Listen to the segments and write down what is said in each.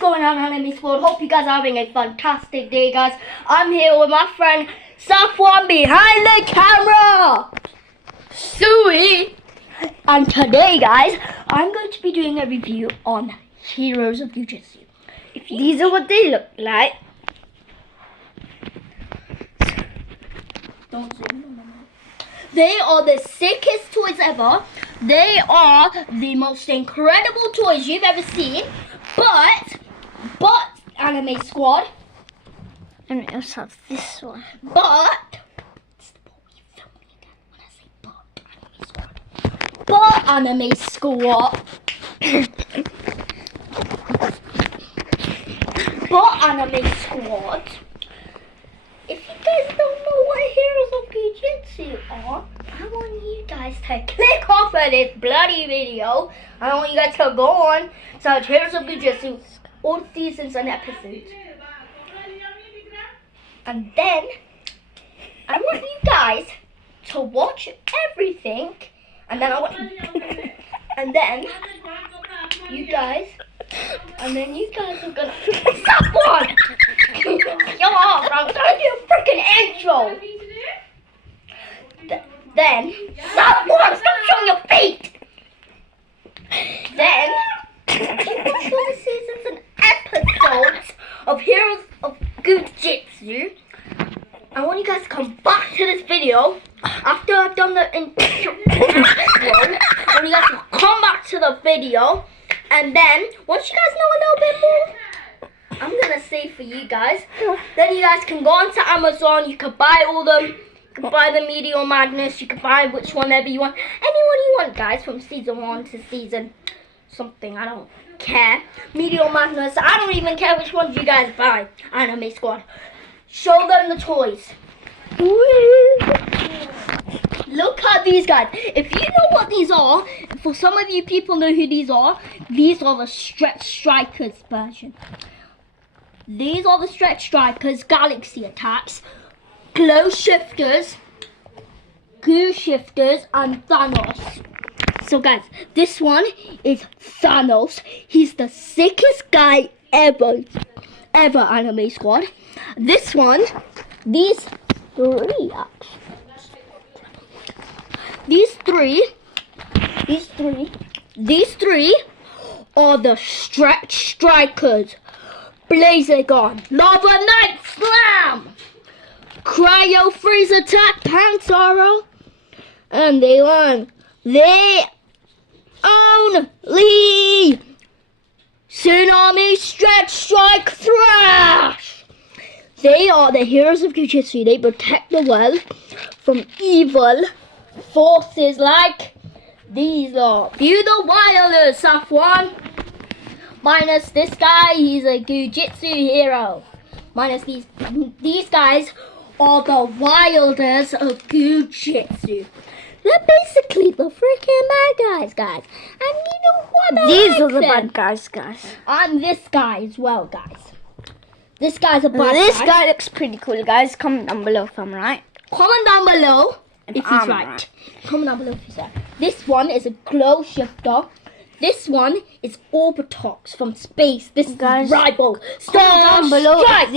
going on, Anime Squad? Hope you guys are having a fantastic day, guys. I'm here with my friend Safwan behind the camera, Sui. And today, guys, I'm going to be doing a review on Heroes of Jiu-Jitsu. These are what they look like. Don't zoom. They are the sickest toys ever. They are the most incredible toys you've ever seen. But Anime Squad. And we also have this one. But Anime Squad. But Anime Squad. If you guys don't know what Heroes of Jiu-Jitsu are, I want you guys to click off of this bloody video. I want you guys to go on search Heroes of Jiu-Jitsu, all seasons and episodes. And then I want you guys to watch everything. And then I want you guys are gonna stop one. Yo, I'm trying to do a freaking intro. Then stop one. Stop showing your feet. Then watch all the seasons and episodes of Heroes of Jiu-Jitsu. I want you guys to come back to this video after I've done the intro. I want you guys to come back to the video, and then once you guys know a little bit more, I'm gonna say for you guys. Then you guys can go onto Amazon. You can buy all them. You can buy the Meteor Madness. You can buy which one ever you want. Anyone you want, guys, from season 1 to season something. I don't care. Meteor Madness. I don't even care which ones you guys buy. Anime Squad. Show them the toys. Look at these guys. If you know what these are, for some of you people know who these are the Stretch Strikers version. These are the Stretch Strikers, Galaxy Attacks, Glow Shifters, Goo Shifters, and Thanos. So guys, this one is Thanos. He's the sickest guy ever, Anime Squad. This one, these three are the Stretch Strikers. Blazagon, Lava Knight Slam, Cryo Freeze Attack, Pantaro, and they learn they only Tsunami Stretch Strike Thrash. They are the Heroes of Jiu-Jitsu. They protect the world from evil forces like these are. View the Wilders, Safwan. Minus this guy, he's a Jiu-Jitsu hero. Minus these guys are the Wilders of Jiu-Jitsu. They're basically the freaking bad guys. And you know what? These are the bad guys, I'm this guy as well, guys. This guy's a bad guy. This guy looks pretty cool, guys. Comment down below if I'm right. Comment down below if he's I'm right. Comment down below if he's right. This one is a Glow Shifter. This one is Orbitox from space. This guys, is Rival. Comment down below Strike.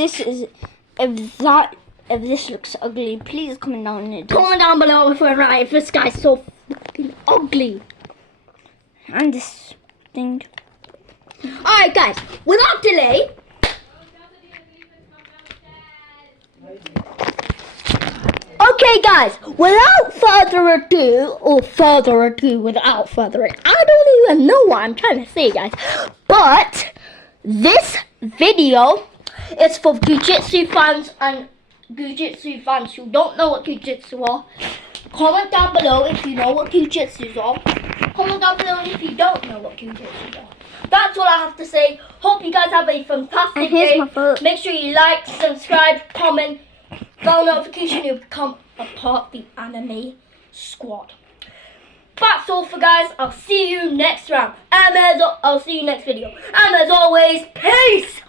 if this looks ugly. Please comment down in it. Comment down below if we're right. If this guy's so fucking ugly. And this thing. Alright, guys. Without delay. Okay, guys, without further ado, I don't even know what I'm trying to say, guys. But this video is for Jiu-Jitsu fans and Jiu-Jitsu fans who don't know what Jiu-Jitsu are. Comment down below if you know what Jiu-Jitsu are. Comment down below if you don't know what Jiu-Jitsu are. That's all I have to say. Hope you guys have a fantastic day. Make sure you like, subscribe, comment, bell notification, you become a part of the Anime Squad. That's all for guys. I'll see you next round. I'll see you next video. And as always, peace.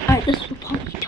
Alright, this will probably